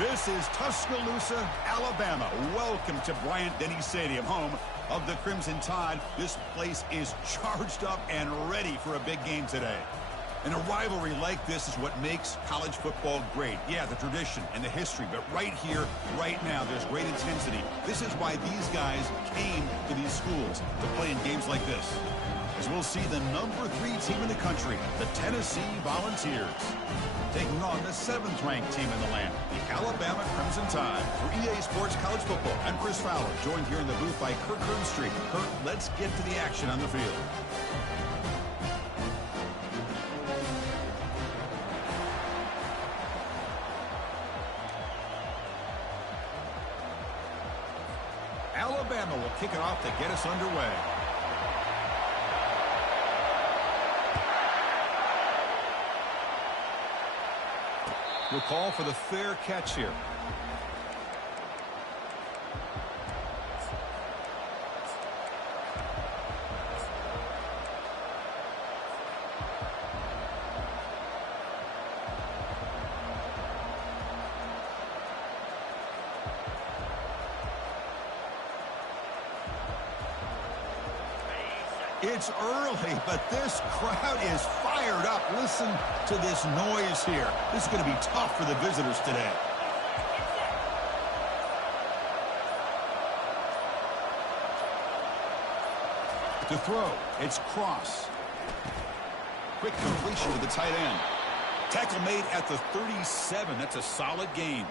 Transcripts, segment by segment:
This is Tuscaloosa, Alabama. Welcome to Bryant-Denny Stadium, home of the Crimson Tide. This place is charged up and ready for a big game today. And a rivalry like this is what makes college football great. Yeah, the tradition and the history, but right here, right now, there's great intensity. This is why these guys came to these schools to play in games like this. As we'll see the number 3 team in the country, the Tennessee Volunteers, taking on the 7th-ranked team in the land, the Alabama Crimson Tide. For EA Sports College Football, I'm Chris Fowler, joined here in the booth by Kirk Street. Kirk, let's get to the action on the field. Alabama will kick it off to get us underway. We'll call for the fair catch here. It's early, but this crowd is fired up. Listen to this noise here. This is going to be tough for the visitors today. To throw, it's Cross. Quick completion to the tight end. Tackle made at the 37. That's a solid gain.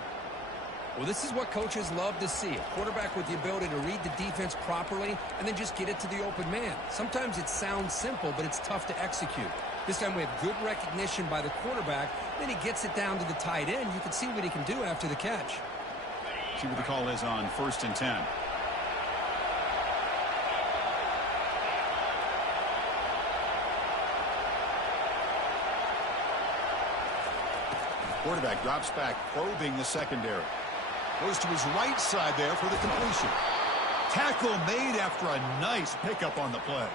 Well, this is what coaches love to see. A quarterback with the ability to read the defense properly and then just get it to the open man. Sometimes it sounds simple, but it's tough to execute. This time we have good recognition by the quarterback. Then he gets it down to the tight end. You can see what he can do after the catch. See what the call is on 1st and 10. Quarterback drops back, probing the secondary. Goes to his right side there for the completion. Tackle made after a nice pickup on the play.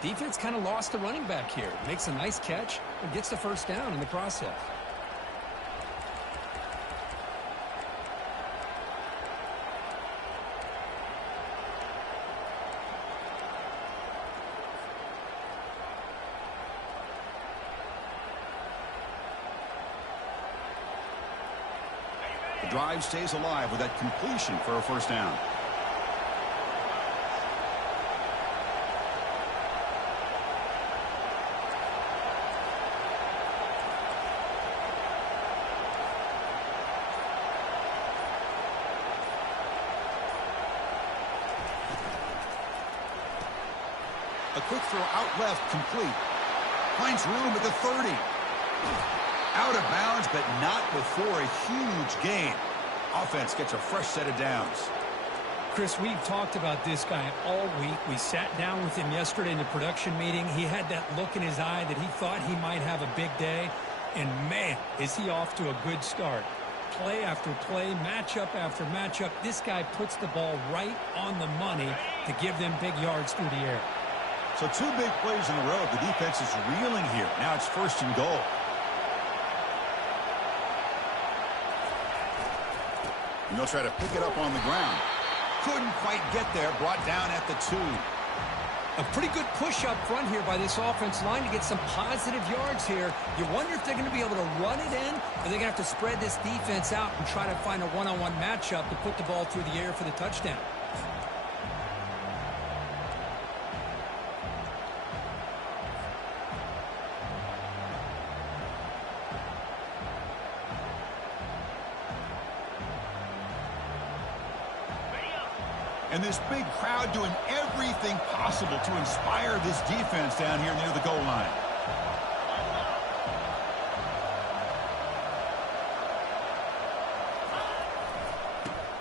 Defense kind of lost the running back here. Makes a nice catch and gets the first down in the process. The drive stays alive with that completion for a first down. A quick throw out left, complete. Finds room at the 30. Out of bounds, but not before a huge gain. Offense gets a fresh set of downs. Chris, we've talked about this guy all week. We sat down with him yesterday in the production meeting. He had that look in his eye that he thought he might have a big day. And, man, is he off to a good start. Play after play, matchup after matchup. This guy puts the ball right on the money to give them big yards through the air. So 2 big plays in a row. The defense is reeling here. Now it's 1st and goal. And they'll try to pick it up on the ground. Couldn't quite get there. Brought down at the 2. A pretty good push up front here by this offense line to get some positive yards here. You wonder if they're going to be able to run it in, or they're going to have to spread this defense out and try to find a one-on-one matchup to put the ball through the air for the touchdown. And this big crowd doing everything possible to inspire this defense down here near the goal line.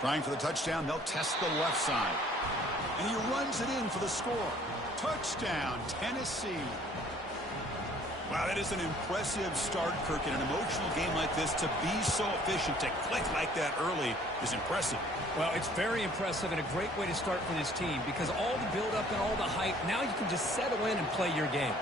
Trying for the touchdown, they'll test the left side. And he runs it in for the score. Touchdown, Tennessee. Wow, that is an impressive start, Kirk. In an emotional game like this, to be so efficient, to click like that early is impressive. Well, it's very impressive and a great way to start for this team because all the build-up and all the hype, now you can just settle in and play your game.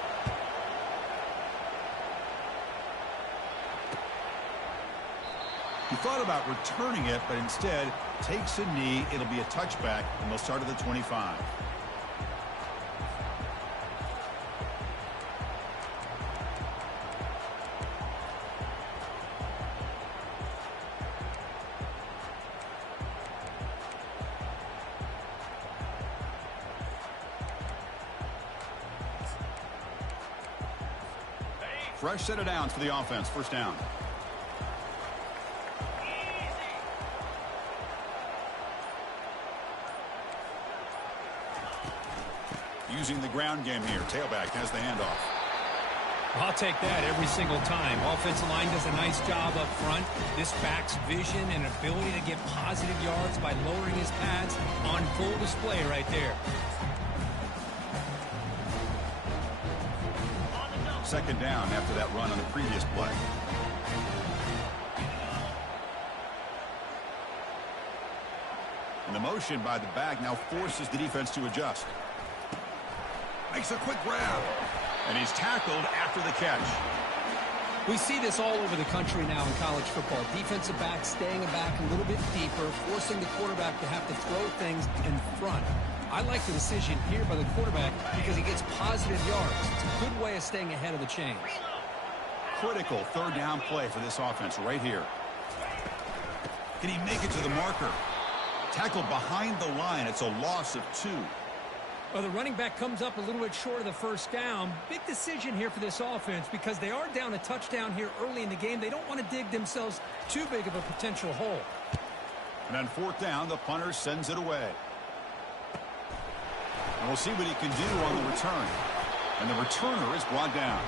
He thought about returning it, but instead takes a knee. It'll be a touchback, and they'll start at the 25. Fresh set of downs for the offense. First down. Using the ground game here. Tailback has the handoff. I'll take that every single time. Offensive line does a nice job up front. This back's vision and ability to get positive yards by lowering his pads on full display right there. Second down after that run on the previous play. And the motion by the back now forces the defense to adjust. Makes a quick grab. And he's tackled after the catch. We see this all over the country now in college football. Defensive backs staying back a little bit deeper, forcing the quarterback to have to throw things in front. I like the decision here by the quarterback because he gets positive yards. It's a good way of staying ahead of the chains. Critical third down play for this offense right here. Can he make it to the marker? Tackled behind the line. It's a loss of 2. Well, the running back comes up a little bit short of the first down. Big decision here for this offense because they are down a touchdown here early in the game. They don't want to dig themselves too big of a potential hole. And on fourth down, the punter sends it away. And we'll see what he can do on the return. And the returner is brought down.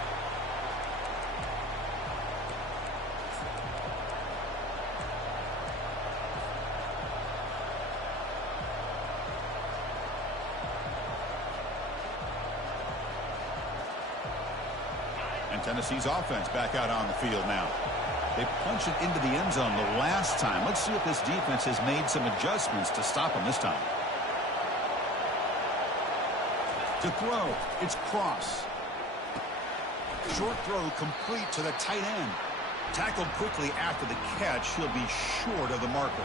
And Tennessee's offense back out on the field now. They punch it into the end zone the last time. Let's see if this defense has made some adjustments to stop them this time. To throw, it's Cross. Short throw complete to the tight end. Tackled quickly after the catch. He'll be short of the marker.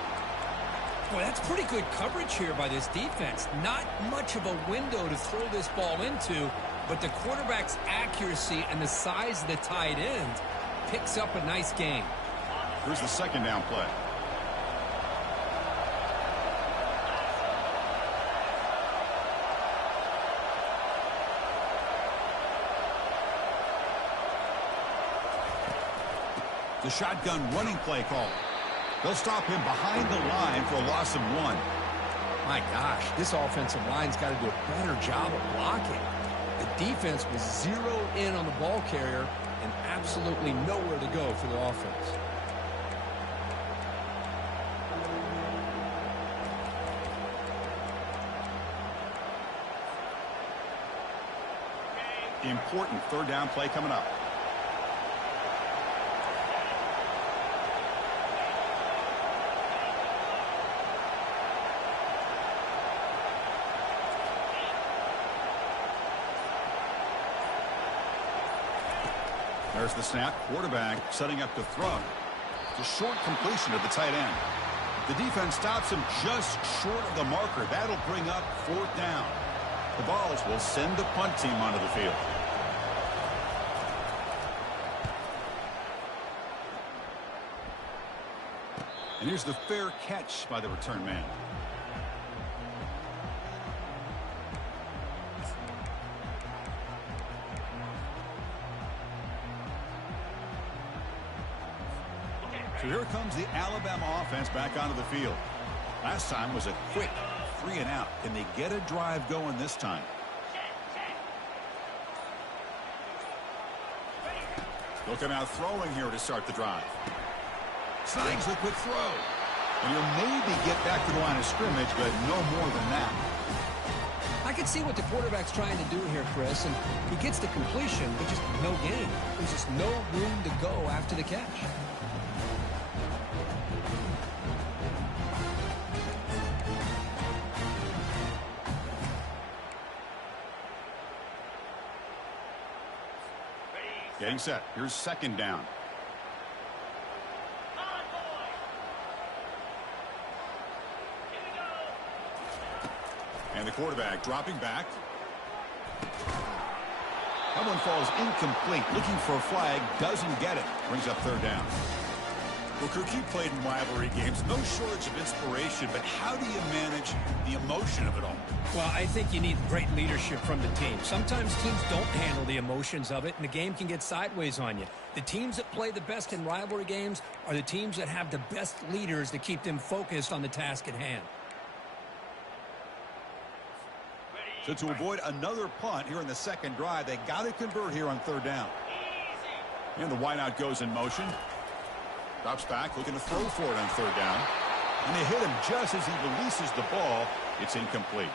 Boy, that's pretty good coverage here by this defense. Not much of a window to throw this ball into, but the quarterback's accuracy and the size of the tight end picks up a nice gain. Here's the second down play. The shotgun running play call. They'll stop him behind the line for a loss of 1. My gosh, this offensive line's got to do a better job of blocking. The defense was zero in on the ball carrier and absolutely nowhere to go for the offense. Important third down play coming up. There's the snap. Quarterback setting up to throw. It's a short completion to the tight end. The defense stops him just short of the marker. That'll bring up fourth down. The Vols will send the punt team onto the field. And here's the fair catch by the return man. So here comes the Alabama offense back onto the field. Last time was a quick 3 and out. Can they get a drive going this time? They'll come out throwing here to start the drive. Snags the quick throw. And he'll maybe get back to the line of scrimmage, but no more than that. I can see what the quarterback's trying to do here, Chris, and he gets the completion, but just no gain. There's just no room to go after the catch. Getting set. Here's second down. And the quarterback dropping back. That one falls incomplete. Looking for a flag. Doesn't get it. Brings up third down. Well, Kirk, you played in rivalry games. No shortage of inspiration, but how do you manage the emotion of it all? Well, I think you need great leadership from the team. Sometimes teams don't handle the emotions of it, and the game can get sideways on you. The teams that play the best in rivalry games are the teams that have the best leaders to keep them focused on the task at hand. So to avoid another punt here in the second drive, they got to convert here on third down. And the wideout goes in motion. Drops back, looking to throw for it on third down. And they hit him just as he releases the ball. It's incomplete.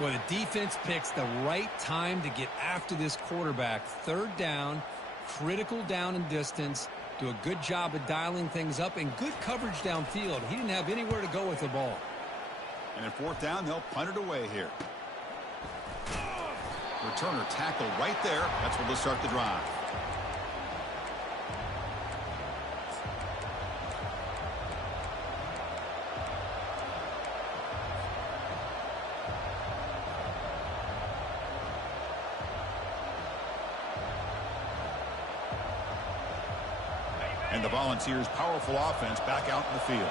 Well, the defense picks the right time to get after this quarterback. Third down, critical down and distance. Do a good job of dialing things up and good coverage downfield. He didn't have anywhere to go with the ball. And at fourth down, they'll punt it away here. Returner tackled right there. That's where they'll start the drive. And the Volunteers' powerful offense back out in the field.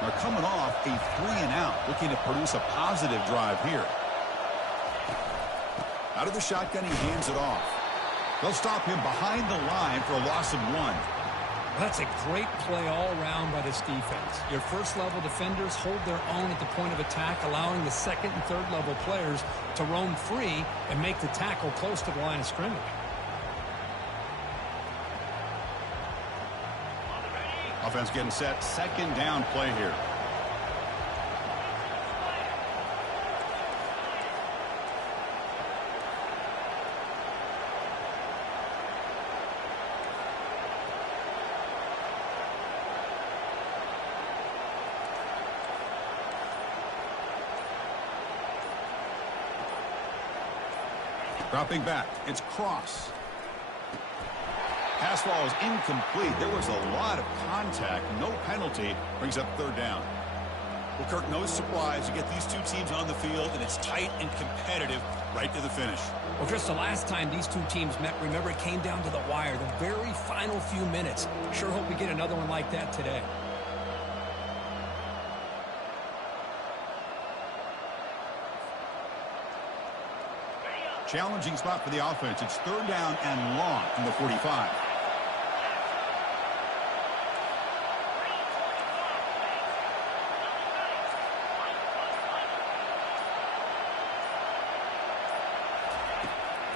They're coming off a 3-and-out, looking to produce a positive drive here. Out of the shotgun, he hands it off. They'll stop him behind the line for a loss of 1. That's a great play all around by this defense. Your first-level defenders hold their own at the point of attack, allowing the second and third-level players to roam free and make the tackle close to the line of scrimmage. Offense getting set. Second down play here. Dropping back. It's Cross. Pass ball is incomplete. There was a lot of contact. No penalty. Brings up third down. Well, Kirk, no surprise. You get these two teams on the field, and it's tight and competitive right to the finish. Well, Chris, the last time these two teams met, remember, it came down to the wire, the very final few minutes. Sure hope we get another one like that today. Challenging spot for the offense. It's third down and long from the 45.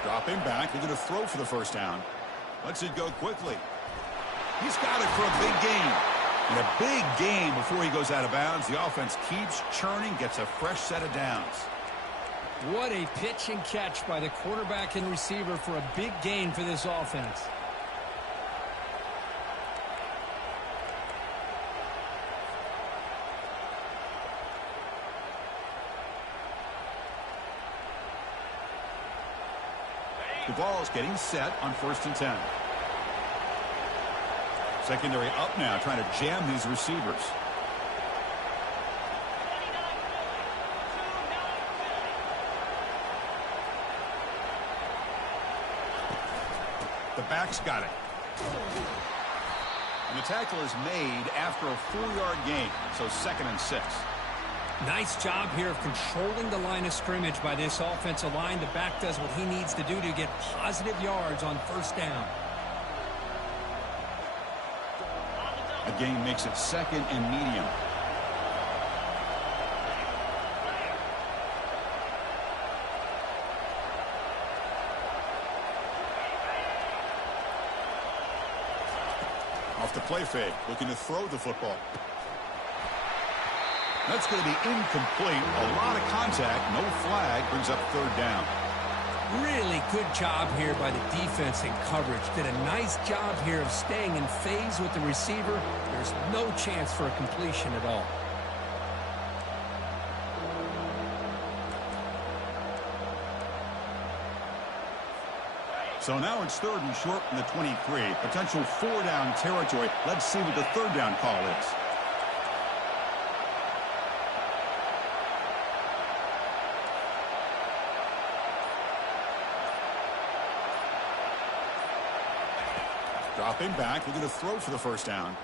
Dropping back. They're going to throw for the first down. Lets it go quickly. He's got it for a big gain. And a big gain before he goes out of bounds. The offense keeps churning, gets a fresh set of downs. What a pitch and catch by the quarterback and receiver for a big gain for this offense. The ball is getting set on 1st and 10. Secondary up now, trying to jam these receivers. The back's got it. And the tackle is made after a 4-yard gain, so 2nd and 6. Nice job here of controlling the line of scrimmage by this offensive line. The back does what he needs to do to get positive yards on first down. A gain makes it 2nd and medium. Off the play fake, looking to throw the football. That's going to be incomplete. A lot of contact, no flag, brings up third down. Really good job here by the defense in coverage. Did a nice job here of staying in phase with the receiver. There's no chance for a completion at all. So now it's 3rd and short from the 23. Potential 4-down territory. Let's see what the 3rd down call is. Dropping back, looking to throw for the first down.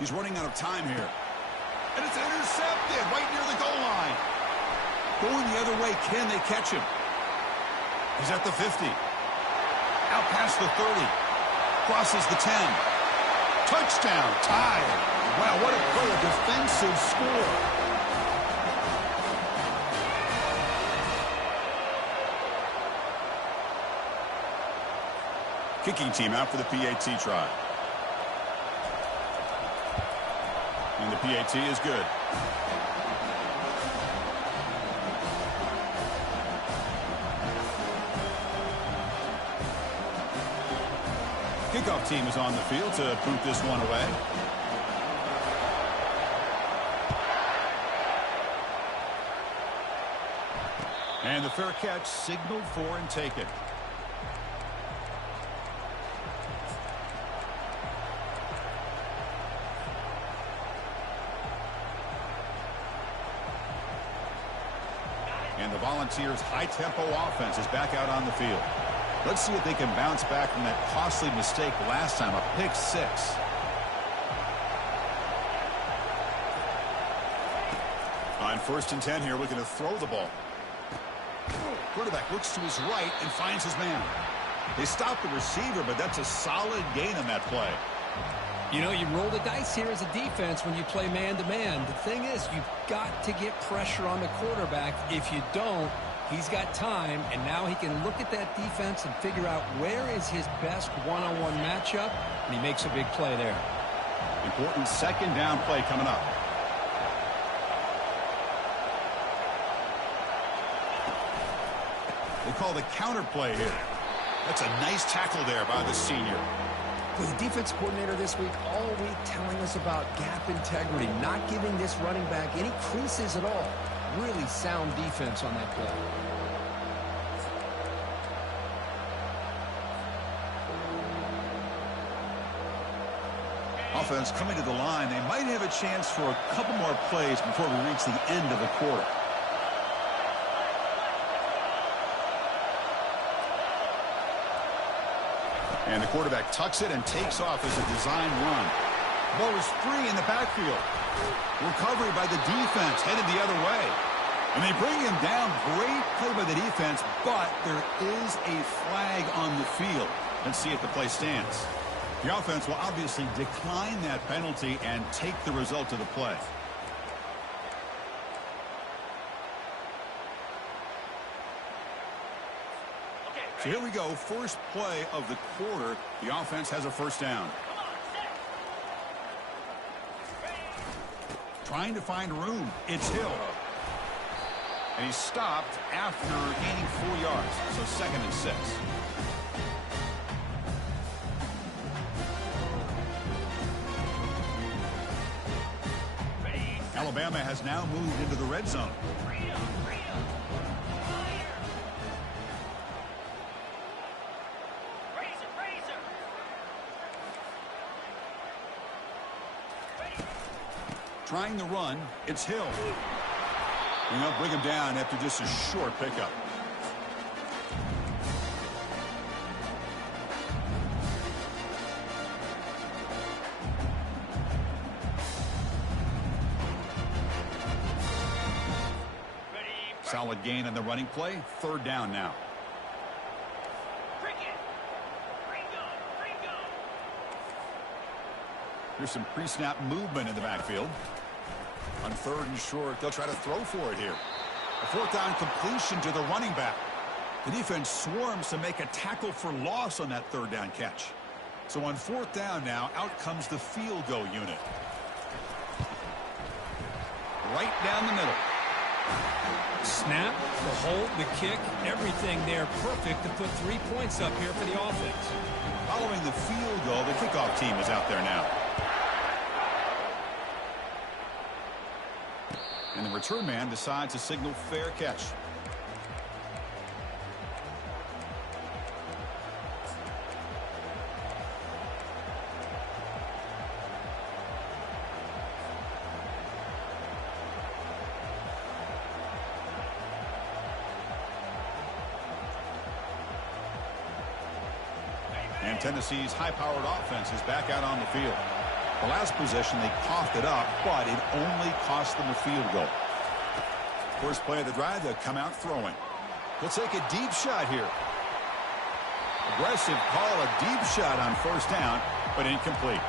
He's running out of time here. And it's intercepted right near the goal line. Going the other way, can they catch him? He's at the 50. Out past the 30. Crosses the 10. Touchdown, tied. Wow, what a play, a defensive score. Kicking team out for the PAT try. And the PAT is good. Kickoff team is on the field to boot this one away. And the fair catch signaled for and taken. And the Volunteers' high-tempo offense is back out on the field. Let's see if they can bounce back from that costly mistake last time, a pick six. On 1st and 10 here, looking to throw the ball. Quarterback looks to his right and finds his man. They stop the receiver, but that's a solid gain on that play. You know, you roll the dice here as a defense when you play man-to-man. The thing is, you've got to get pressure on the quarterback. If you don't, he's got time, and now he can look at that defense and figure out where is his best one-on-one matchup, and he makes a big play there. Important second down play coming up. They call the counter play here. That's a nice tackle there by the senior. The defense coordinator this week all week telling us about gap integrity, not giving this running back any creases at all. Really sound defense on that play. Offense coming to the line. They might have a chance for a couple more plays before we reach the end of the quarter. And the quarterback tucks it and takes off as a design run. Ball is free in the backfield. Recovery by the defense, headed the other way. And they bring him down. Great play by the defense, but there is a flag on the field. Let's see if the play stands. The offense will obviously decline that penalty and take the result of the play. So here we go, first play of the quarter. The offense has a first down. Trying to find room. It's Hill. And he's stopped after gaining 4 yards. So 2nd and 6. Alabama has now moved into the red zone. Trying the run, it's Hill. And they'll bring him down after just a short pickup. Solid gain on the running play. 3rd down now. Here's some pre-snap movement in the backfield. On 3rd and short, they'll try to throw for it here. A 4th down completion to the running back. The defense swarms to make a tackle for loss on that 3rd down catch. So on 4th down now, out comes the field goal unit. Right down the middle. Snap, the hold, the kick, everything there perfect to put 3 points up here for the offense. Following the field goal, the kickoff team is out there now. And the return man decides to signal fair catch. And And Tennessee's high-powered offense is back out on the field. The last possession, they coughed it up, but it only cost them a field goal. First play of the drive, they'll come out throwing. He'll take a deep shot here. Aggressive call, a deep shot on first down, but incomplete.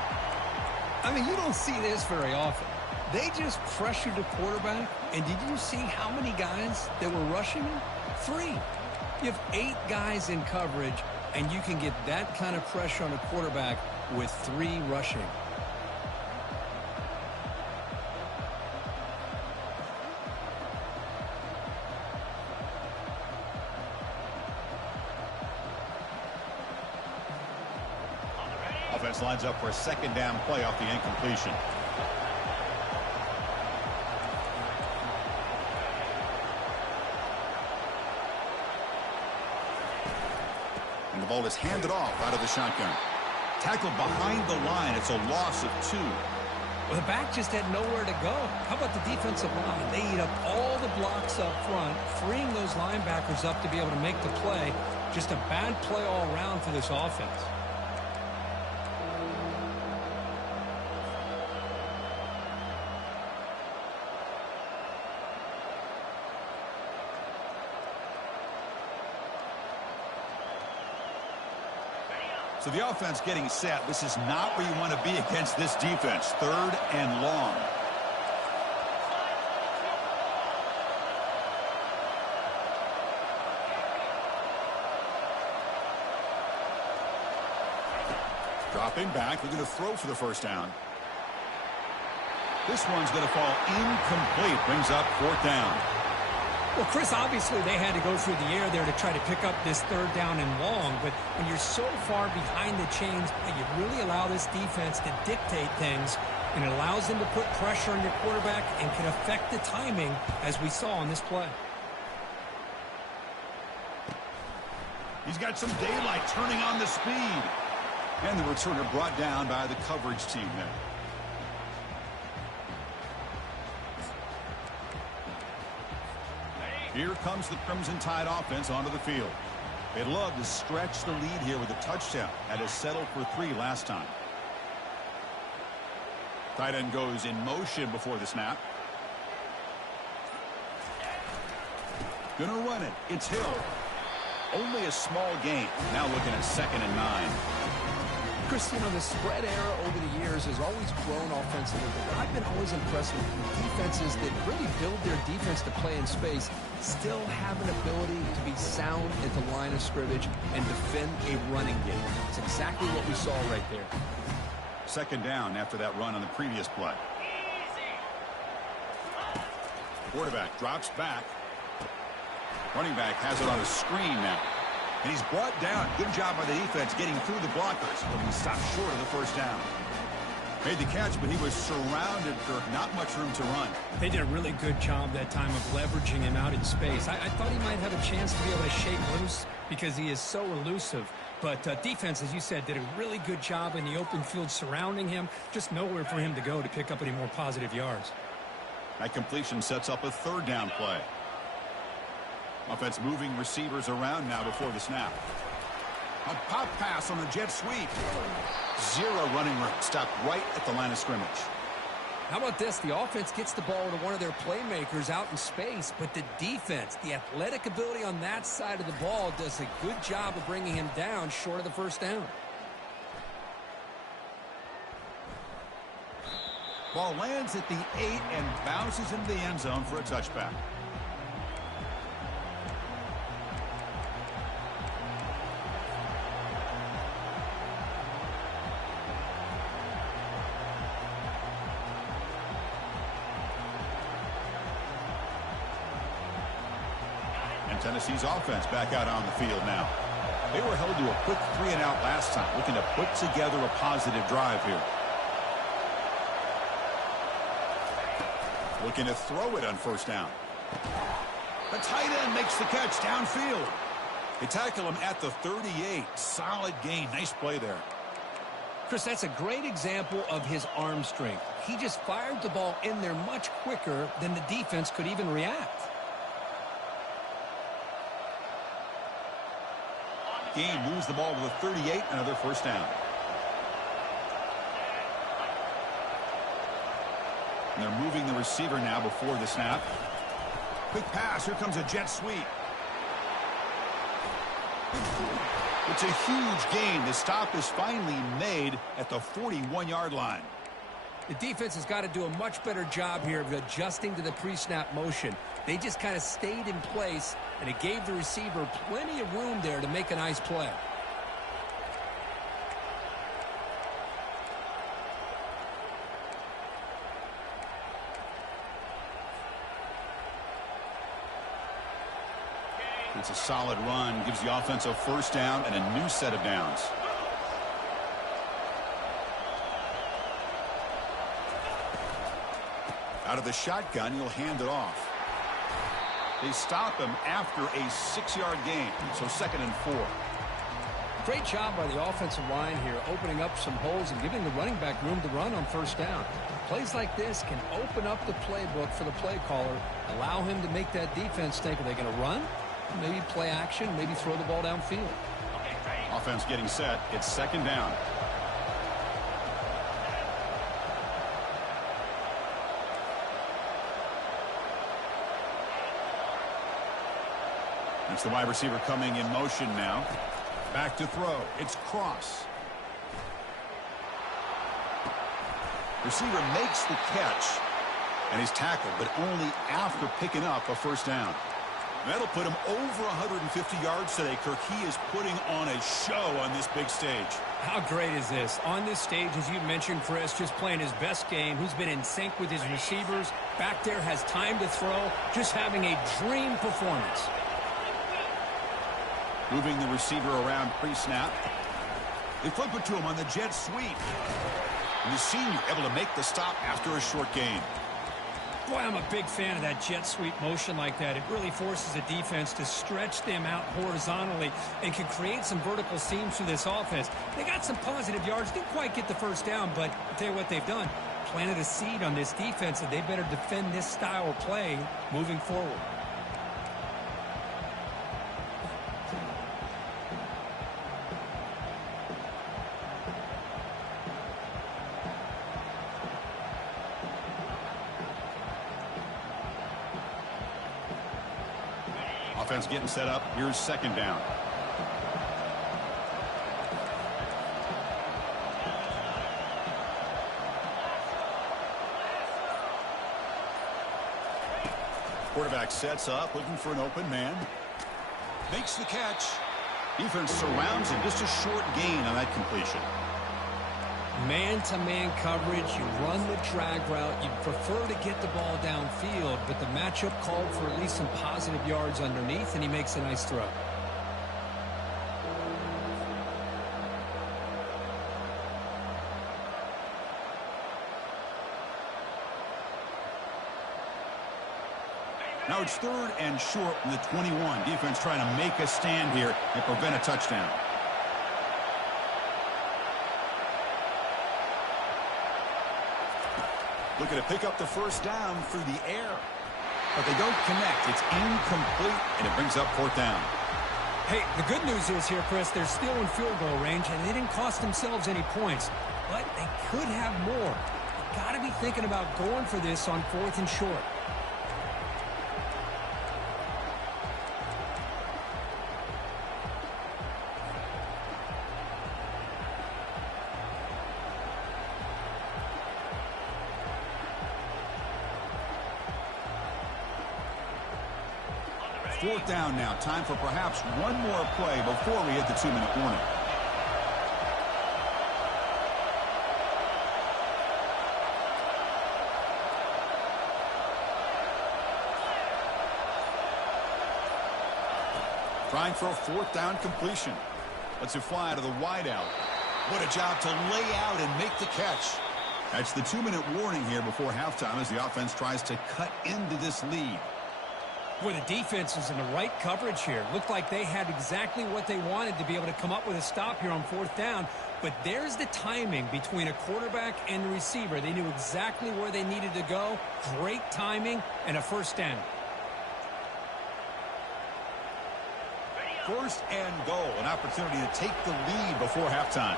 I mean, you don't see this very often. They just pressured the quarterback, and did you see how many guys that were rushing him? 3. You have 8 guys in coverage, and you can get that kind of pressure on a quarterback with 3 rushing. Offense lines up for a second down play off the incompletion. And the ball is handed off out of the shotgun. Tackled behind the line. It's a loss of 2. Well, the back just had nowhere to go. How about the defensive line? They eat up all the blocks up front, freeing those linebackers up to be able to make the play. Just a bad play all around for this offense. So the offense getting set. This is not where you want to be against this defense. 3rd and long. Dropping back. They're going to throw for the first down. This one's going to fall incomplete. Brings up 4th down. Well, Chris, obviously they had to go through the air there to try to pick up this 3rd down and long, but when you're so far behind the chains, you really allow this defense to dictate things, and it allows them to put pressure on your quarterback and can affect the timing, as we saw on this play. He's got some daylight, turning on the speed. And the returner brought down by the coverage team there. Here comes the Crimson Tide offense onto the field. They'd love to stretch the lead here with a touchdown. Had to settle for 3 last time. Tight end goes in motion before the snap. Gonna run it. It's Hill. Only a small gain. Now looking at 2nd and 9. Chris, you know, the spread era over the years has always grown offensively, but I've been always impressed with defenses that really build their defense to play in space, still have an ability to be sound at the line of scrimmage and defend a running game. It's exactly what we saw right there. 2nd down after that run on the previous play. Quarterback drops back. Running back has it on a screen now. And he's brought down. Good job by the defense getting through the blockers. But he stopped short of the first down. Made the catch, but he was surrounded for not much room to run. They did a really good job that time of leveraging him out in space. I thought he might have a chance to be able to shake loose because he is so elusive. But defense, as you said, did a really good job in the open field surrounding him. Just nowhere for him to go to pick up any more positive yards. That completion sets up a 3rd down play. Offense moving receivers around now before the snap. A pop pass on the jet sweep. 0 running room. Stopped right at the line of scrimmage. How about this? The offense gets the ball to one of their playmakers out in space, but the defense, the athletic ability on that side of the ball does a good job of bringing him down short of the first down. Ball lands at the 8 and bounces into the end zone for a touchback. Tennessee's offense back out on the field now. They were held to a quick 3-and-out last time, looking to put together a positive drive here. Looking to throw it on first down. The tight end makes the catch downfield. They tackle him at the 38. Solid gain. Nice play there. Chris, that's a great example of his arm strength. He just fired the ball in there much quicker than the defense could even react. Gain moves the ball to the 38, another first down. And they're moving the receiver now before the snap. Quick pass. Here comes a jet sweep. It's a huge gain. The stop is finally made at the 41-yard line. The defense has got to do a much better job here of adjusting to the pre-snap motion. They just kind of stayed in place, and it gave the receiver plenty of room there to make a nice play. It's a solid run, gives the offense a first down and a new set of downs. Out of the shotgun, he'll hand it off. They stop him after a 6-yard gain, so 2nd and 4. Great job by the offensive line here, opening up some holes and giving the running back room to run on first down. Plays like this can open up the playbook for the play caller, allow him to make that defense think, are they going to run? Maybe play action, maybe throw the ball downfield. Offense getting set. It's 2nd down. It's the wide receiver coming in motion now. Back to throw. It's Cross. Receiver makes the catch, and he's tackled, but only after picking up a first down. That'll put him over 150 yards today, Kirk. He is putting on a show on this big stage. How great is this? On this stage, as you mentioned, Chris, just playing his best game. He's been in sync with his receivers. Back there, has time to throw. Just having a dream performance. Moving the receiver around pre-snap. They flip it to him on the jet sweep. And the senior able to make the stop after a short gain. Boy, I'm a big fan of that jet sweep motion like that. It really forces a defense to stretch them out horizontally and can create some vertical seams for this offense. They got some positive yards, didn't quite get the first down, but I'll tell you what they've done. Planted a seed on this defense, and they better defend this style of play moving forward. Offense getting set up. Here's 2nd down. Quarterback sets up, looking for an open man. Makes the catch. Defense surrounds him. Just a short gain on that completion. Man-to-man coverage, you run the drag route, you prefer to get the ball downfield, but the matchup called for at least some positive yards underneath, and he makes a nice throw. Now it's 3rd and short from the 21. Defense trying to make a stand here and prevent a touchdown. Looking to pick up the first down through the air. But they don't connect. It's incomplete, and it brings up 4th down. Hey, the good news is here, Chris, they're still in field goal range, and they didn't cost themselves any points. But they could have more. They've got to be thinking about going for this on 4th and short. Fourth down now. Time for perhaps one more play before we hit the 2-minute warning. Trying for a 4th down completion. Lets it fly to the wideout. What a job to lay out and make the catch. That's the 2-minute warning here before halftime as the offense tries to cut into this lead. Boy, the defense is in the right coverage here. Looked like they had exactly what they wanted to be able to come up with a stop here on 4th down. But there's the timing between a quarterback and the receiver. They knew exactly where they needed to go. Great timing and a first down. First and goal, an opportunity to take the lead before halftime.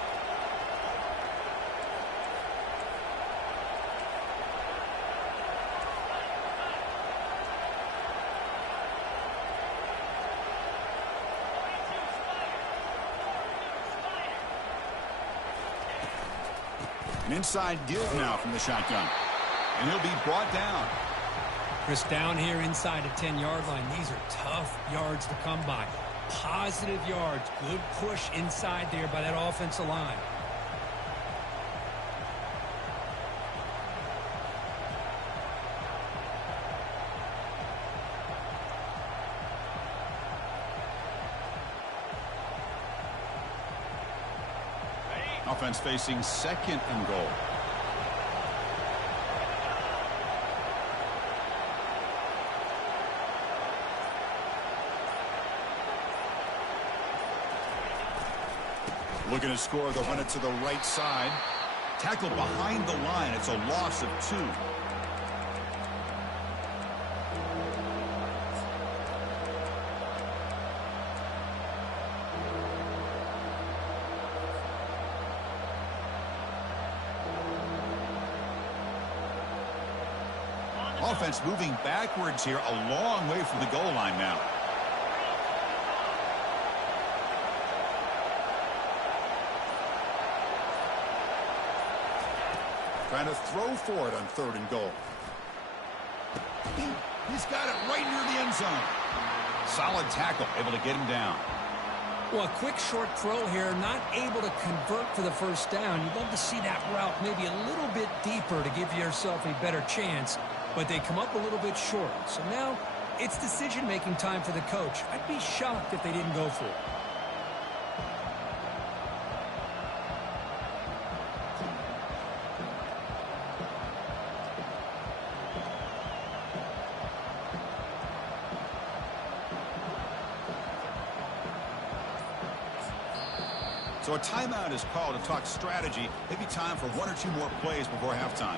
An inside give now from the shotgun. And he'll be brought down. Chris, down here inside the 10-yard line, these are tough yards to come by. Positive yards. Good push inside there by that offensive line. Offense facing second and goal. Looking to score, they'll run it to the right side. Tackled behind the line. It's a loss of 2. Offense moving backwards here, a long way from the goal line now. Trying to throw for it on 3rd and goal. He's got it right near the end zone. Solid tackle, able to get him down. Well, a quick short throw here, not able to convert for the first down. You'd love to see that route maybe a little bit deeper to give yourself a better chance, but they come up a little bit short. So now it's decision-making time for the coach. I'd be shocked if they didn't go for it. So a timeout is called to talk strategy. Maybe time for 1 or 2 more plays before halftime.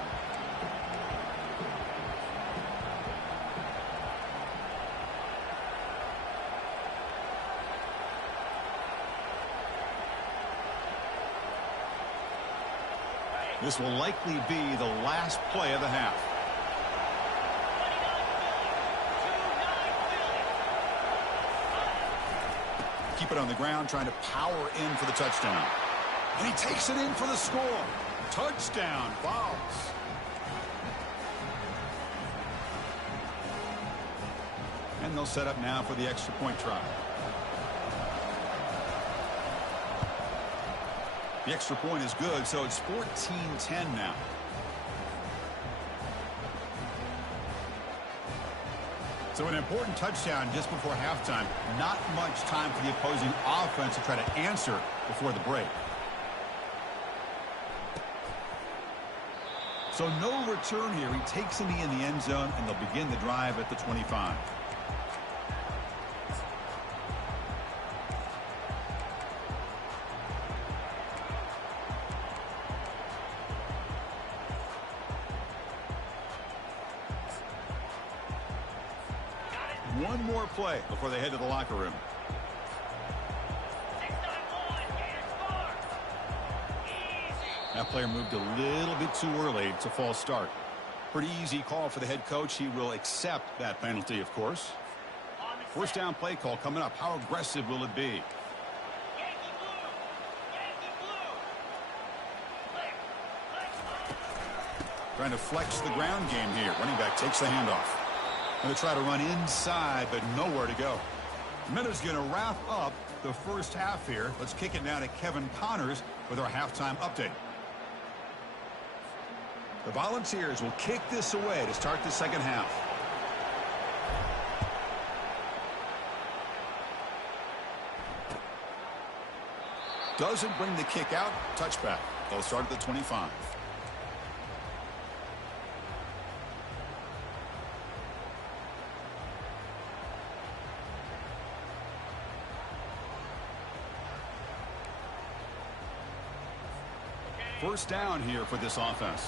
This will likely be the last play of the half. Keep it on the ground, trying to power in for the touchdown. And he takes it in for the score. Touchdown, Vols. And they'll set up now for the extra point try. The extra point is good, so it's 14-10 now. So an important touchdown just before halftime. Not much time for the opposing offense to try to answer before the break. So no return here. He takes it in the end zone, and they'll begin the drive at the 25. One more play before they head to the locker room. That player moved a little bit too early. It's a false start. Pretty easy call for the head coach. He will accept that penalty, of course. First down play call coming up. How aggressive will it be? Trying to flex the ground game here. Running back takes the handoff. Going to try to run inside, but nowhere to go. Minutes going to wrap up the first half here. Let's kick it now to Kevin Connors with our halftime update. The Volunteers will kick this away to start the second half. Doesn't bring the kick out. Touchback. They'll start at the 25. First down here for this offense.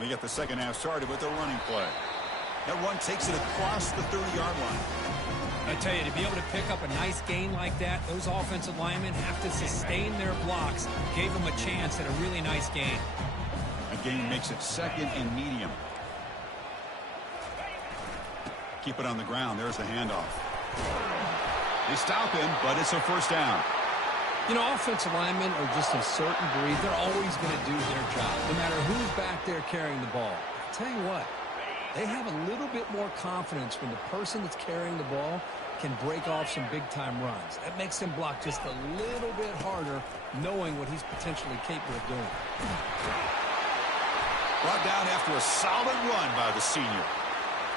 We get the second half started with a running play. That run takes it across the 30-yard line. I tell you, to be able to pick up a nice gain like that, those offensive linemen have to sustain their blocks. Gave them a chance at a really nice gain. A gain makes it second and medium. Keep it on the ground. There's the handoff. They stop him, but it's a first down. You know, offensive linemen are just a certain breed. They're always going to do their job, no matter who's back there carrying the ball. I'll tell you what, they have a little bit more confidence when the person that's carrying the ball can break off some big-time runs. That makes him block just a little bit harder, knowing what he's potentially capable of doing. Brought down after a solid run by the senior.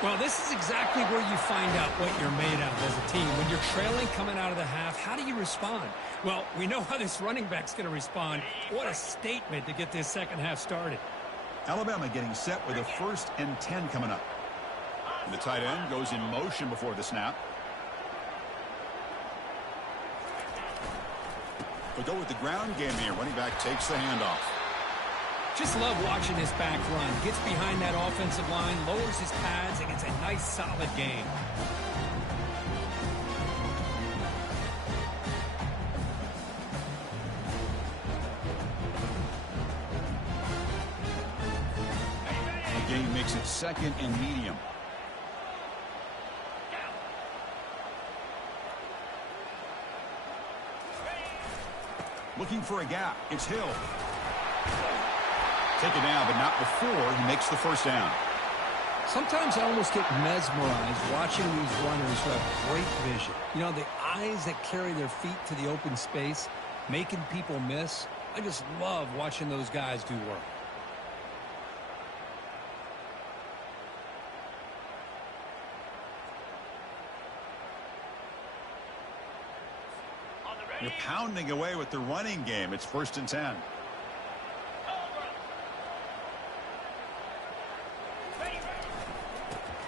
Well, this is exactly where you find out what you're made of as a team. When you're trailing coming out of the half, how do you respond? Well, we know how this running back's going to respond. What a statement to get this second half started. Alabama getting set with a 1st and 10 coming up. And the tight end goes in motion before the snap. We'll go with the ground game here. Running back takes the handoff. Just love watching this back run. Gets behind that offensive line, lowers his pads, and gets a nice solid gain. The gain makes it second and medium. Looking for a gap. It's Hill. Take it down, but not before he makes the first down. Sometimes I almost get mesmerized watching these runners who have great vision. You know, the eyes that carry their feet to the open space, making people miss. I just love watching those guys do work. You're pounding away with the running game. It's 1st and 10.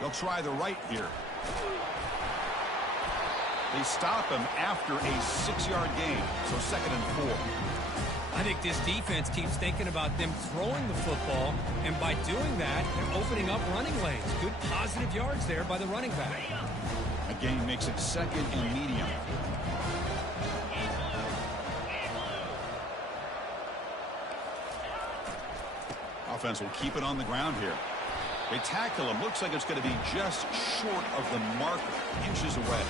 They'll try the right here. They stop him after a 6-yard gain, so 2nd and 4. I think this defense keeps thinking about them throwing the football, and by doing that, they're opening up running lanes. Good positive yards there by the running back. A gain makes it 2nd and medium. Offense will keep it on the ground here. They tackle him. Looks like it's going to be just short of the marker, inches away.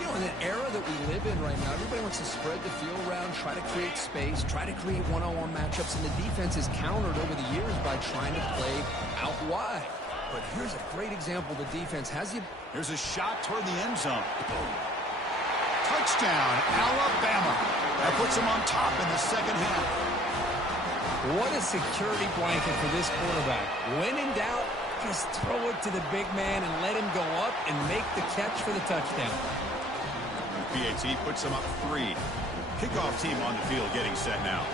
You know, in an era that we live in right now, everybody wants to spread the field around, try to create space, try to create one-on-one matchups, and the defense is countered over the years by trying to play out wide. But here's a great example. The defense has you. Here's a shot toward the end zone. Touchdown, Alabama. That puts them on top in the second half. What a security blanket for this quarterback. When in doubt, just throw it to the big man and let him go up and make the catch for the touchdown. PAT puts them up 3. Kickoff team on the field getting set now.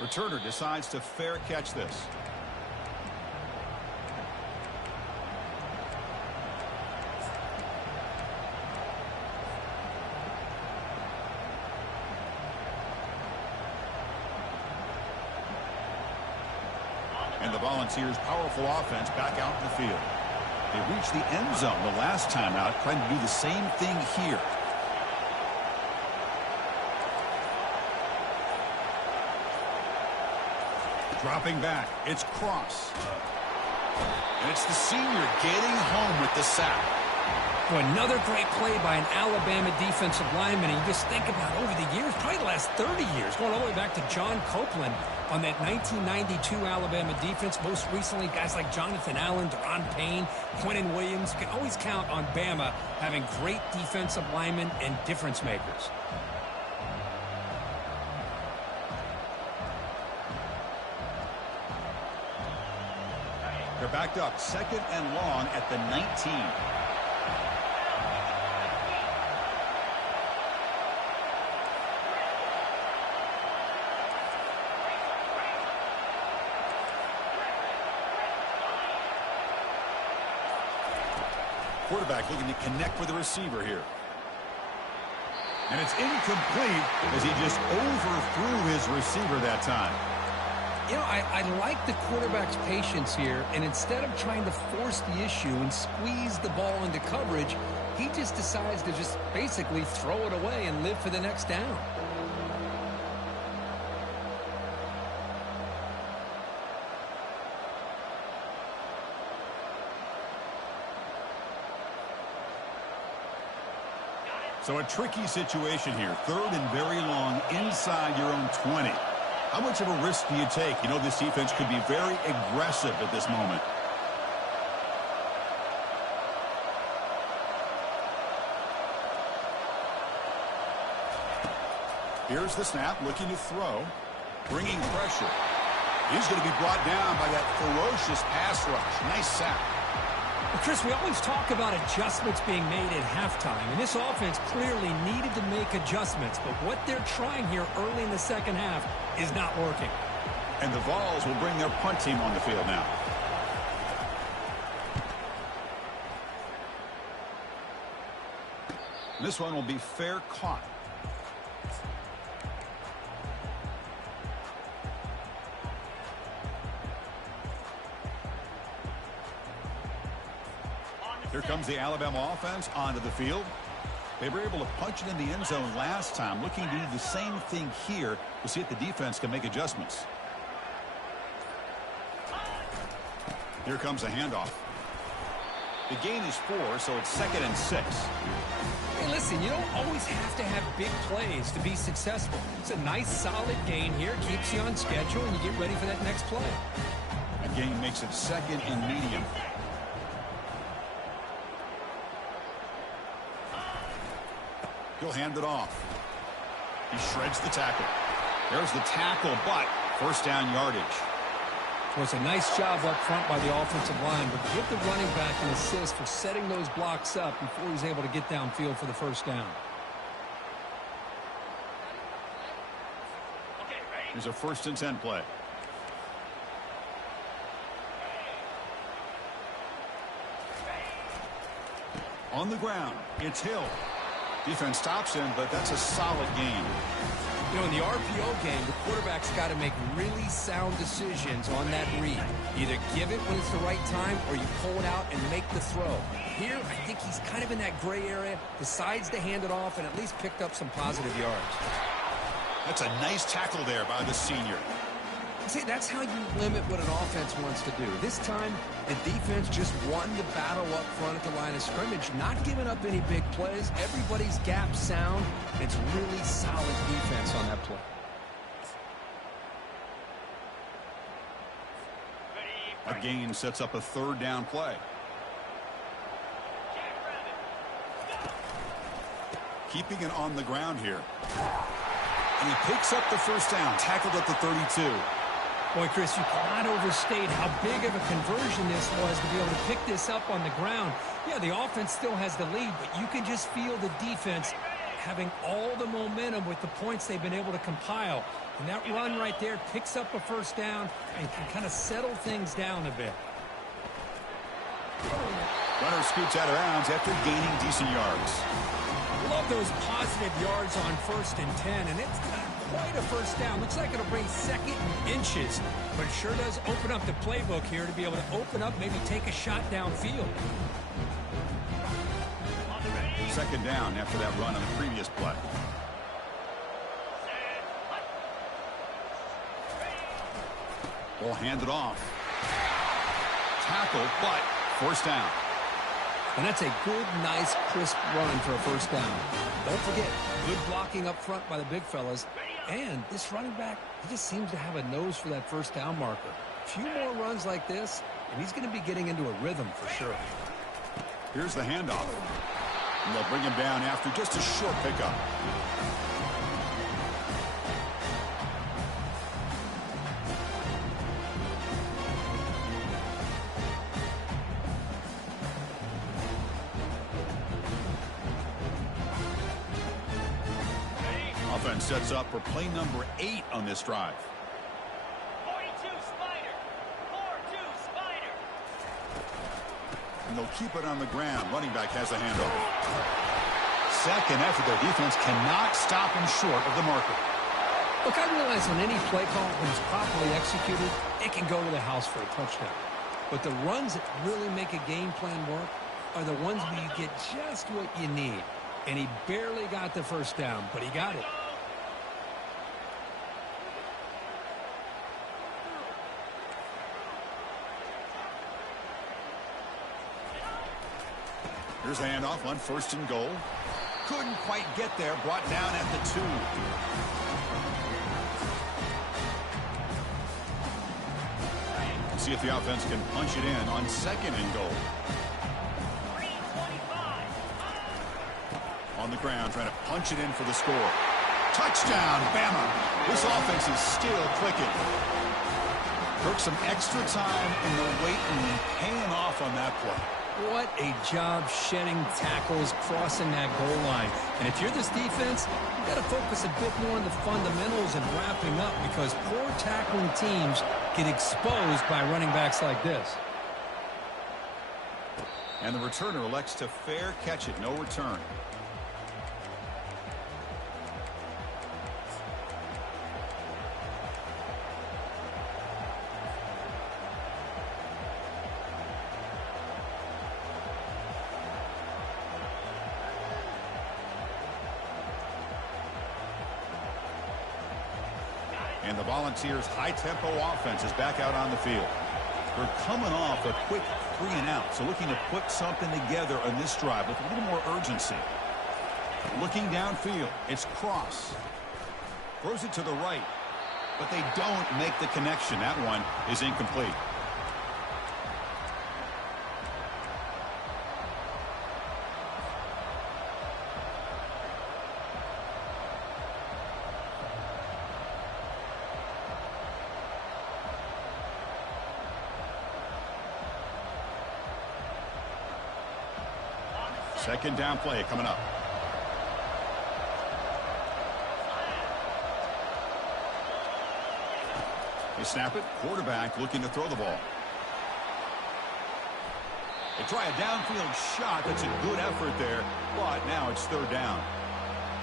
Returner decides to fair catch this. And the Volunteers' powerful offense back out in the field. They reached the end zone the last time out, trying to do the same thing here. Dropping back, it's Cross. And it's the senior getting home with the sack. Boy, another great play by an Alabama defensive lineman. And you just think about over the years, probably the last 30 years, going all the way back to John Copeland on that 1992 Alabama defense. Most recently, guys like Jonathan Allen, Deron Payne, Quentin Williams. You can always count on Bama having great defensive linemen and difference makers. They're backed up, 2nd and long at the 19. Quarterback looking to connect with the receiver here. And it's incomplete as he just overthrew his receiver that time. You know, I like the quarterback's patience here, and instead of trying to force the issue and squeeze the ball into coverage, he just decides to just basically throw it away and live for the next down. So a tricky situation here. 3rd and very long inside your own 20. How much of a risk do you take? You know, this defense could be very aggressive at this moment. Here's the snap, looking to throw, bringing pressure. He's going to be brought down by that ferocious pass rush. Nice sack. Well, Chris, we always talk about adjustments being made at halftime, and this offense clearly needed to make adjustments, but what they're trying here early in the second half is not working. And the Vols will bring their punt team on the field now. This one will be fair caught. Here comes the Alabama offense onto the field. They were able to punch it in the end zone last time. Looking to do the same thing here to see if the defense can make adjustments. Here comes a handoff. The gain is 4, so it's 2nd and 6. Hey, listen, you don't always have to have big plays to be successful. It's a nice, solid gain here. Keeps you on schedule, and you get ready for that next play. A gain makes it 2nd and medium. He'll hand it off. He shreds the tackle. There's the tackle, but first down yardage. Well, it's a nice job up front by the offensive line, but give the running back an assist for setting those blocks up before he's able to get downfield for the first down. Here's a 1st and 10 play. On the ground, it's Hill. Defense stops him, but that's a solid gain. You know, in the RPO game, the quarterback's got to make really sound decisions on that read. Either give it when it's the right time, or you pull it out and make the throw. Here, I think he's kind of in that gray area, decides to hand it off, and at least picked up some positive yards. That's a nice tackle there by the senior. See, that's how you limit what an offense wants to do. This time, the defense just won the battle up front at the line of scrimmage, not giving up any big plays. Everybody's gap sound. It's really solid defense on that play. A gain sets up a 3rd down play. Keeping it on the ground here. And he picks up the first down, tackled at the 32. Boy, Chris, you cannot overstate how big of a conversion this was to be able to pick this up on the ground. Yeah, the offense still has the lead, but you can just feel the defense having all the momentum with the points they've been able to compile. And that run right there picks up a first down and can kind of settle things down a bit. Runner scoots out of bounds after gaining decent yards. Love those positive yards on 1st and 10, and it's not quite a first down. Looks like it'll bring 2nd and inches, but it sure does open up the playbook here to be able to open up, maybe take a shot downfield. 2nd down after that run on the previous play. Ball handed off. Tackle, but first down. And that's a good, nice, crisp run for a first down. Don't forget, good blocking up front by the big fellas. And this running back, he just seems to have a nose for that first down marker. A few more runs like this, and he's going to be getting into a rhythm for sure. Here's the handoff. And they'll bring him down after just a short pickup. Offense sets up for play number 8 on this drive. 42 Spider. 4-2 Spider. And they'll keep it on the ground. Running back has the handoff. second effort. Their defense cannot stop him short of the marker. Look, I realize on any play call, when it's properly executed, it can go to the house for a touchdown. But the runs that really make a game plan work are the ones where you get just what you need. And he barely got the first down, but he got it. Here's a handoff on 1st and goal. Couldn't quite get there. Brought down at the 2. See if the offense can punch it in on 2nd and goal. On the ground, trying to punch it in for the score. Touchdown, Bama. This offense is still clicking. Took some extra time in the wait room, paying off on that play. What a job shedding tackles, crossing that goal line. And if you're this defense, you've got to focus a bit more on the fundamentals and wrapping up, because poor tackling teams get exposed by running backs like this. And the returner elects to fair catch it, no return. And the Volunteers' high-tempo offense is back out on the field. They're coming off a quick 3-and-out, so looking to put something together on this drive with a little more urgency. Looking downfield, it's Cross. Throws it to the right, but they don't make the connection. That one is incomplete. Second down play coming up. They snap it. Quarterback looking to throw the ball. They try a downfield shot. That's a good effort there, but now it's 3rd down.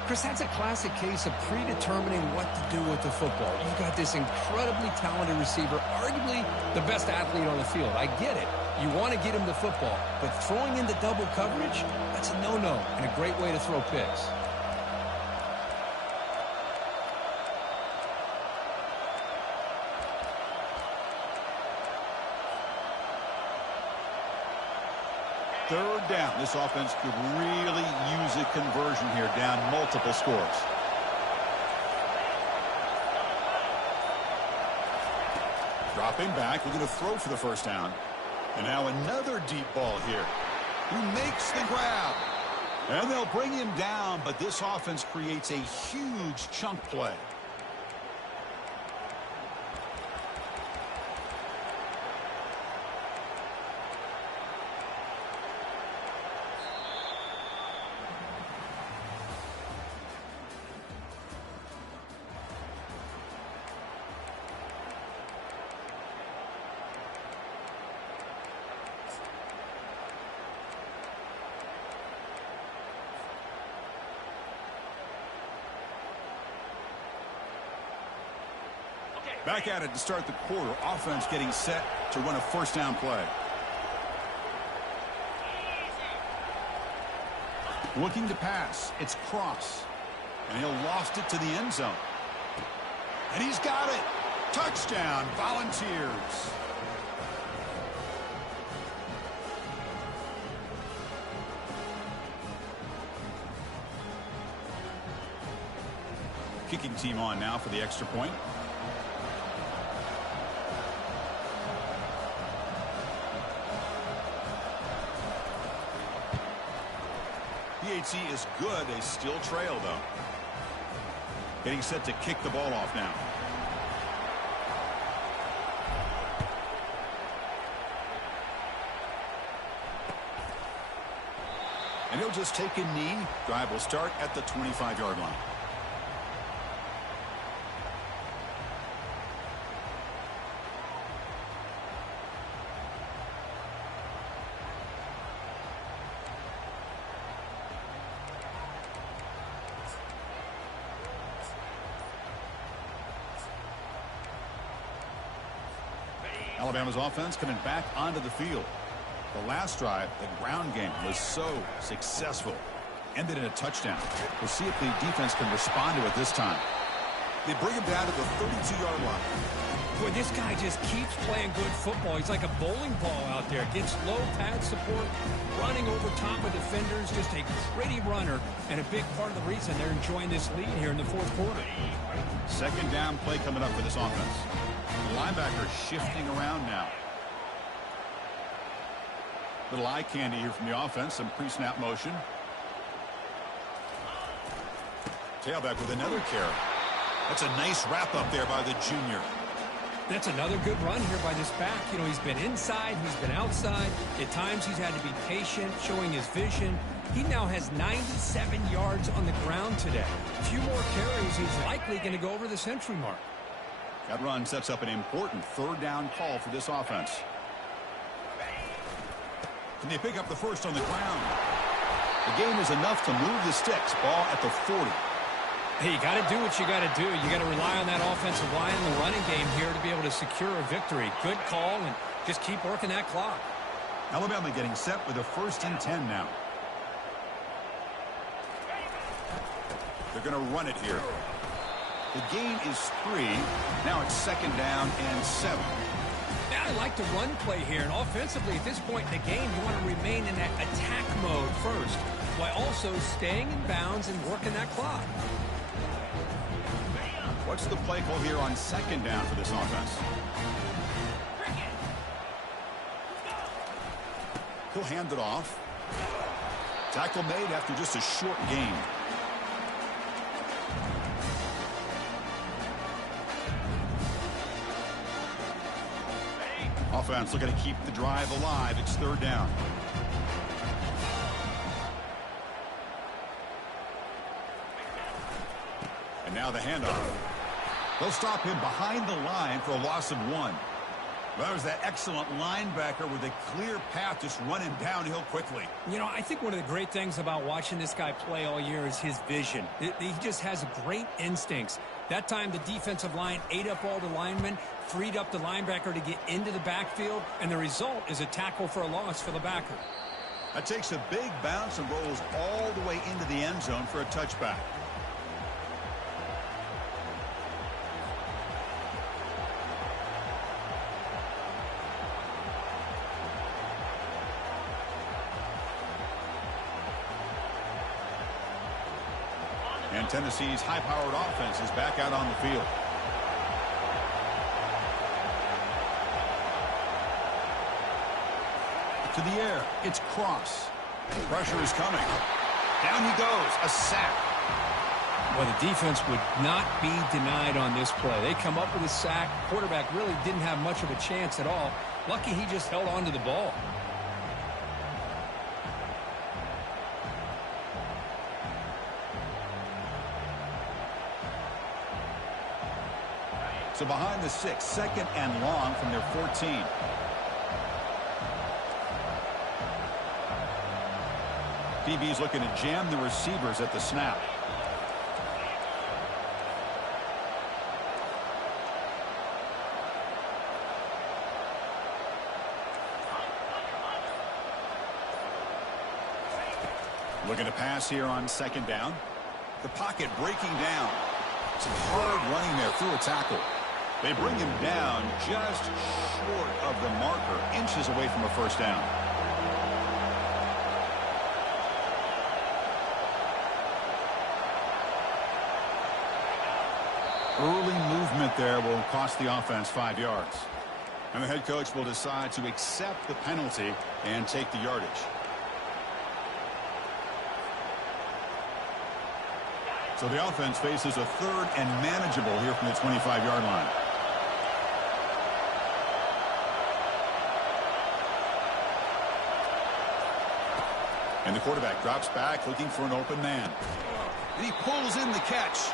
Chris, that's a classic case of predetermining what to do with the football. You've got this incredibly talented receiver, arguably the best athlete on the field. I get it. You want to get him the football, but throwing into double coverage, that's a no-no and a great way to throw picks. Third down. This offense could really use a conversion here, down multiple scores. Dropping back, looking to throw for the first down. And now another deep ball here. Who makes the grab? And they'll bring him down, but this offense creates a huge chunk play. Back at it to start the quarter. Offense getting set to run a first down play. Looking to pass. It's Cross. And he'll loft it to the end zone. And he's got it. Touchdown, Volunteers. Kicking team on now for the extra point. PAT is good. They still trail, though. Getting set to kick the ball off now. And he'll just take a knee. Drive will start at the 25-yard line. Alabama's offense coming back onto the field. The last drive, the ground game, was so successful. Ended in a touchdown. We'll see if the defense can respond to it this time. They bring him down to the 32-yard line. Boy, this guy just keeps playing good football. He's like a bowling ball out there. Gets low pad support, running over top of defenders. Just a pretty runner, and a big part of the reason they're enjoying this lead here in the fourth quarter. Second down play coming up for this offense. The linebacker shifting around now. Little eye candy here from the offense. Some pre-snap motion. Tailback with another carry. That's a nice wrap up there by the junior. That's another good run here by this back. You know, he's been inside, he's been outside. At times he's had to be patient, showing his vision. He now has 97 yards on the ground today. A few more carries, he's likely going to go over the century mark. That run sets up an important third down call for this offense. Can they pick up the first on the ground? The game is enough to move the sticks. Ball at the 40. Hey, you got to do what you got to do. You got to rely on that offensive line in the running game here to be able to secure a victory. Good call, and just keep working that clock. Alabama getting set with a 1st and 10 now. They're going to run it here. The gain is 3. Now it's 2nd down and 7. Yeah, I like the run play here. And offensively, at this point in the game, you want to remain in that attack mode first, while also staying in bounds and working that clock. What's the play call here on 2nd down for this offense? He'll hand it off. Tackle made after just a short gain. Offense looking to keep the drive alive. It's 3rd down. And now the handoff. They'll stop him behind the line for a loss of 1. That was that excellent linebacker with a clear path, just running downhill quickly. You know, I think one of the great things about watching this guy play all year is his vision. He just has great instincts. That time the defensive line ate up all the linemen, freed up the linebacker to get into the backfield, and the result is a tackle for a loss for the backer. That takes a big bounce and rolls all the way into the end zone for a touchback. And Tennessee's high-powered offense is back out on the field. To the air, it's Cross. Pressure is coming. Down he goes, a sack. Well, the defense would not be denied on this play. They come up with a sack. Quarterback really didn't have much of a chance at all. Lucky he just held on to the ball. So behind the 6, 2nd and long from their 14. DB's looking to jam the receivers at the snap. Looking to pass here on 2nd down. The pocket breaking down. Some hard running there through a tackle. They bring him down just short of the marker, inches away from a 1st down. Early movement there will cost the offense 5 yards. And the head coach will decide to accept the penalty and take the yardage. So the offense faces a 3rd and manageable here from the 25-yard line. And the quarterback drops back looking for an open man. And he pulls in the catch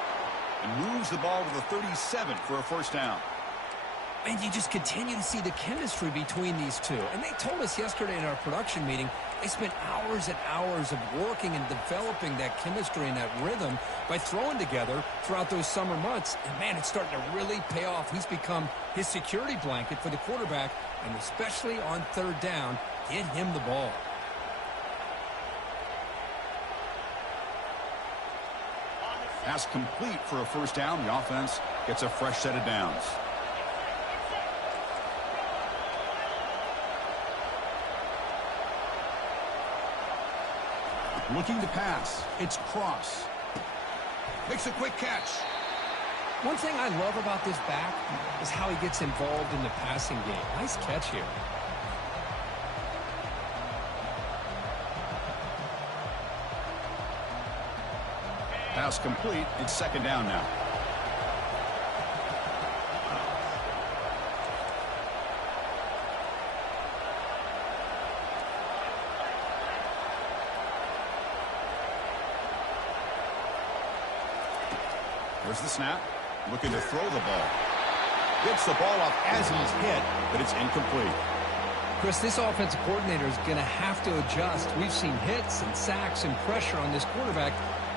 and moves the ball to the 37 for a 1st down. And you just continue to see the chemistry between these two. And they told us yesterday in our production meeting They spent hours and hours of working and developing that chemistry and that rhythm by throwing together throughout those summer months. And, man, it's starting to really pay off. He's become his security blanket for the quarterback, and especially on third down, get him the ball. Pass complete for a first down. The offense gets a fresh set of downs. Looking to pass. It's Cross. Makes a quick catch. One thing I love about this back is how he gets involved in the passing game. Nice catch here. Pass complete. It's second down now. There's the snap. Looking to throw the ball. Gets the ball off as he's hit, but it's incomplete. Chris, this offensive coordinator is going to have to adjust. We've seen hits and sacks and pressure on this quarterback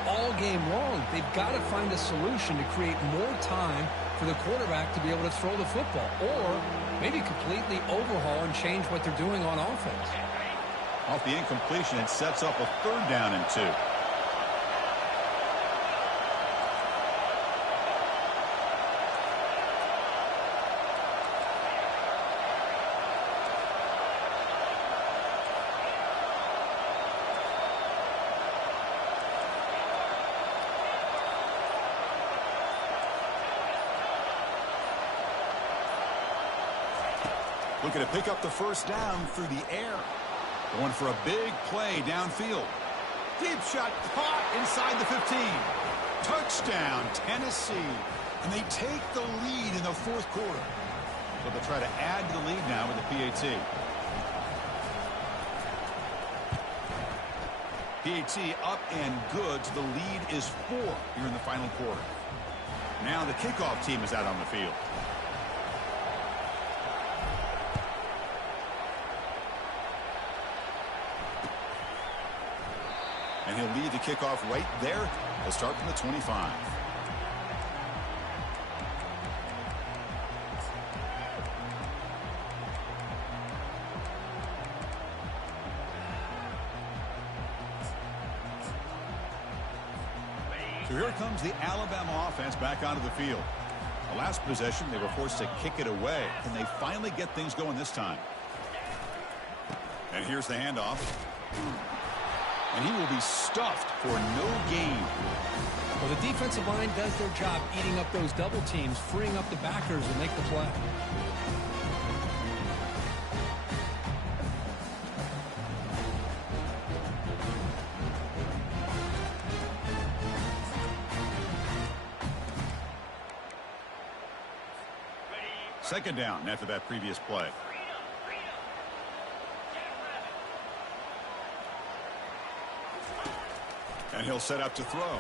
all game long. They've got to find a solution to create more time for the quarterback to be able to throw the football, or maybe completely overhaul and change what they're doing on offense. Off the incompletion, it sets up a third down and 2. Looking to pick up the first down through the air. Going for a big play downfield. Deep shot caught inside the 15. Touchdown, Tennessee. And they take the lead in the fourth quarter. So they'll try to add to the lead now with the PAT. PAT up and good. So the lead is 4 here in the final quarter. Now the kickoff team is out on the field. And he'll lead the kickoff right there. He'll start from the 25. So here comes the Alabama offense back onto the field. The last possession, they were forced to kick it away. Can they finally get things going this time? And here's the handoff. And he will be stuffed for no gain. Well, the defensive line does their job eating up those double teams, freeing up the backers to make the play. Second down after that previous play. And he'll set up to throw.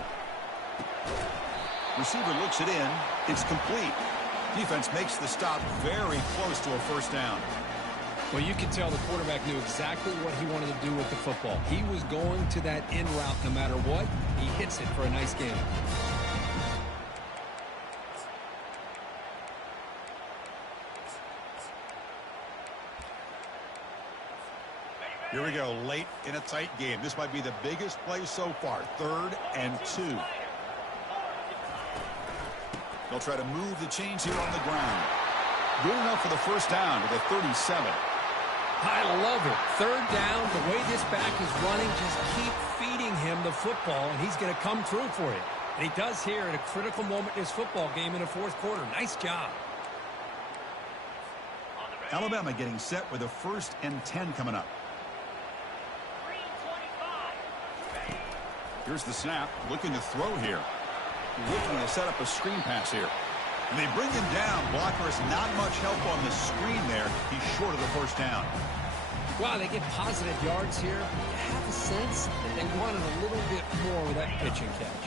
Receiver looks it in. It's complete. Defense makes the stop very close to a first down. Well, you can tell the quarterback knew exactly what he wanted to do with the football. He was going to that in route no matter what. He hits it for a nice gain. Here we go, late in a tight game. This might be the biggest play so far. 3rd and 2. They'll try to move the chains here on the ground. Good enough for the first down to the 37. I love it. 3rd down, the way this back is running, just keep feeding him the football, and he's going to come through for it. And he does here at a critical moment in his football game in the 4th quarter. Nice job. Alabama getting set with a 1st and 10 coming up. Here's the snap, looking to throw here. Looking to set up a screen pass here. And they bring him down. Blocker has not much help on the screen there. He's short of the first down. Wow, they get positive yards here. You have a sense that they wanted a little bit more with that pitch and catch.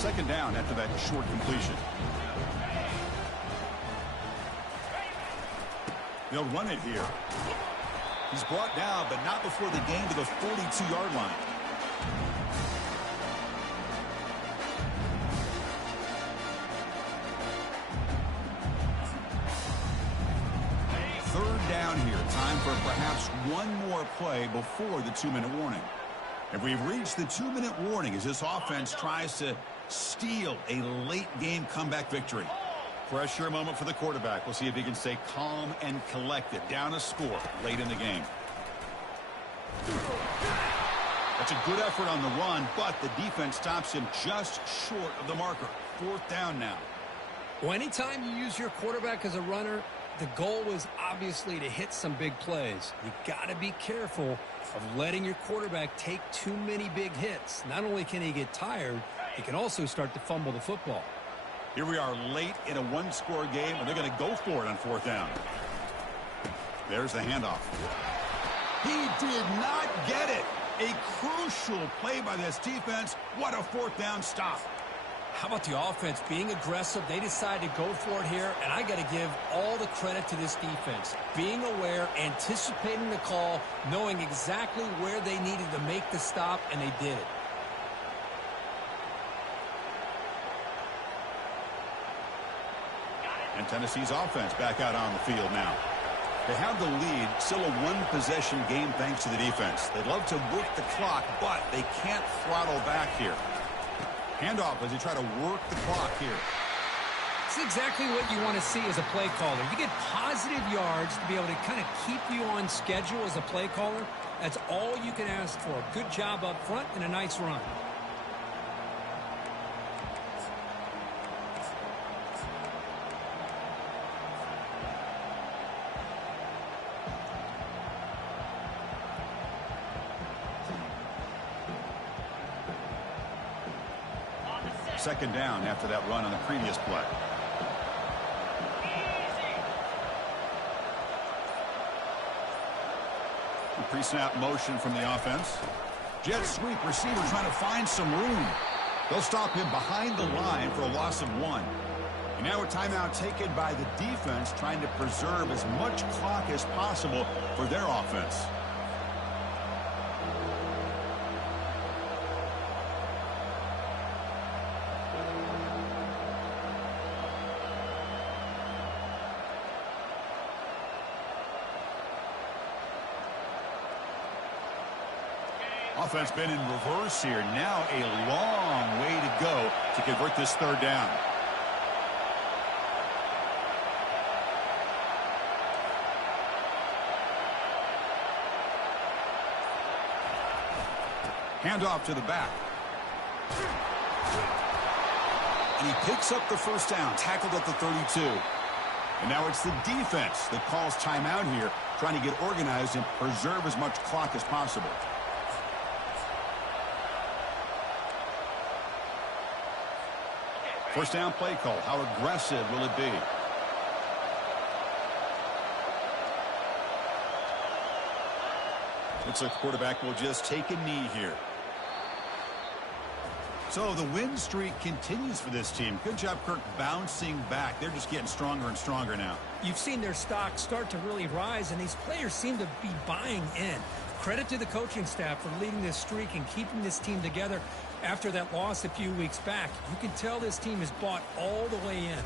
Second down after that short completion. They'll run it here. He's brought down, but not before the gain to the 42-yard line. Third down here. Time for perhaps one more play before the 2-minute warning. And we've reached the 2-minute warning as this offense tries to steal a late-game comeback victory. Pressure moment for the quarterback. We'll see if he can stay calm and collected. Down a score late in the game. That's a good effort on the run, but the defense stops him just short of the marker. Fourth down now. Well, anytime you use your quarterback as a runner, the goal was obviously to hit some big plays. You got to be careful of letting your quarterback take too many big hits. Not only can he get tired, he can also start to fumble the football. Here we are late in a one-score game, and they're going to go for it on fourth down. There's the handoff. He did not get it. A crucial play by this defense. What a fourth down stop. How about the offense being aggressive? They decided to go for it here, and I got to give all the credit to this defense. Being aware, anticipating the call, knowing exactly where they needed to make the stop, and they did it. And Tennessee's offense back out on the field now. They have the lead, still a one-possession game thanks to the defense. They'd love to work the clock, but they can't throttle back here. Handoff as they try to work the clock here. It's exactly what you want to see as a play caller. You get positive yards to be able to kind of keep you on schedule as a play caller. That's all you can ask for. Good job up front and a nice run. Second down after that run on the previous play. Pre-snap motion from the offense. Jet sweep receiver trying to find some room. They'll stop him behind the line for a loss of 1. And now a timeout taken by the defense trying to preserve as much clock as possible for their offense. Offense been in reverse here. Now a long way to go to convert this third down. Handoff to the back. And he picks up the first down, tackled at the 32. And now it's the defense that calls timeout here, trying to get organized and preserve as much clock as possible. First down play call. How aggressive will it be? Looks like the quarterback will just take a knee here. So the win streak continues for this team. Good job, Kirk, bouncing back. They're just getting stronger and stronger now. You've seen their stock start to really rise, and these players seem to be buying in. Credit to the coaching staff for leading this streak and keeping this team together after that loss a few weeks back. You can tell this team is bought all the way in.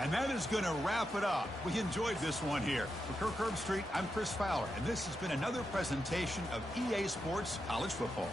And that is going to wrap it up. We enjoyed this one here. For Kirk Herbstreit, I'm Chris Fowler, and this has been another presentation of EA Sports College Football.